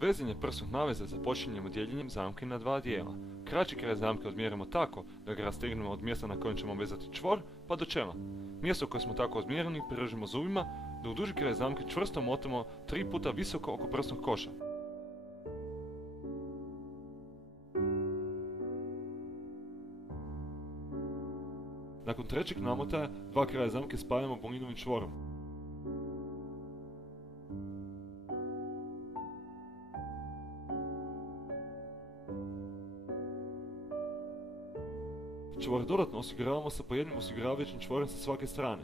Vezanje prsnog naveza započinjemo dijeljenjem zamke na dva dijela. Kraći kraj zamke odmjerimo tako da ga rastegnemo od mjesta na kojem ćemo vezati čvor pa do čela. Mjesto koje smo tako odmjerili prirežemo zubima, dok duži kraj zamke čvrsto motamo 3 puta visoko oko prsnog koša. Nakon trećeg namotaja, dva kraja zamke spajamo bolinovim čvorom. Čvor dodatno osiguravamo sa po jednim osiguravajućim čvorem sa svake strane.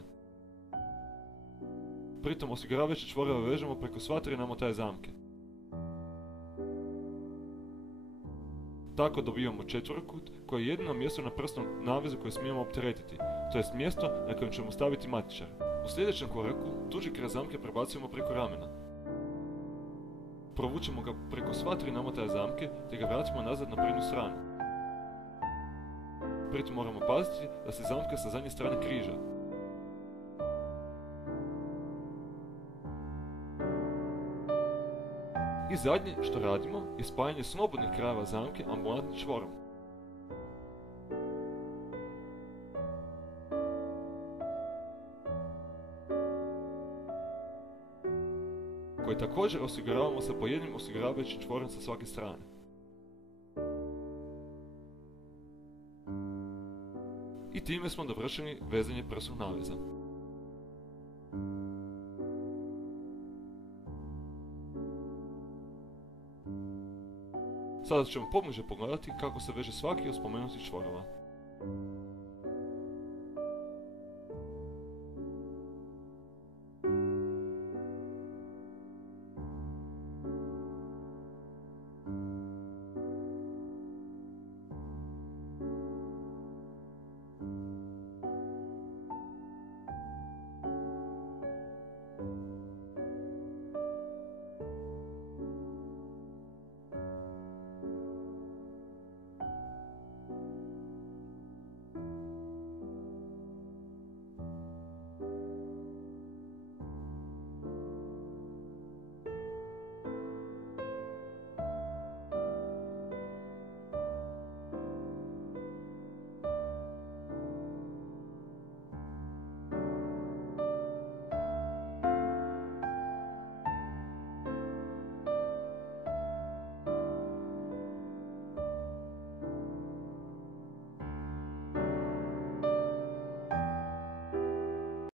Pritom osiguravajuće čvorove vežemo preko sva tri namotaja zamke. Tako dobivamo četverokut koji je jedino mjesto na prsnom navezu koje smijemo opteretiti, to jest mjesto na kojem ćemo staviti matičar. U sljedećem koraku duži kraj zamke prebacujemo preko ramena. Provučemo ga preko sva tri namotaja zamke te ga vratimo nazad na prednju stranu. Pritom moramo paziti da se zamka sa zadnje strane križa. I zadnje što radimo je spajanje slobodnih krajeva zamke ambulantnim čvorom. Koji također osiguravamo sa po jednim osiguravajućim čvorom sa svake strane. I time smo dovršili vezanje prsnog naveza. Sada ćemo pobliže pogledati kako se veže svaki od spomenutih čvorova.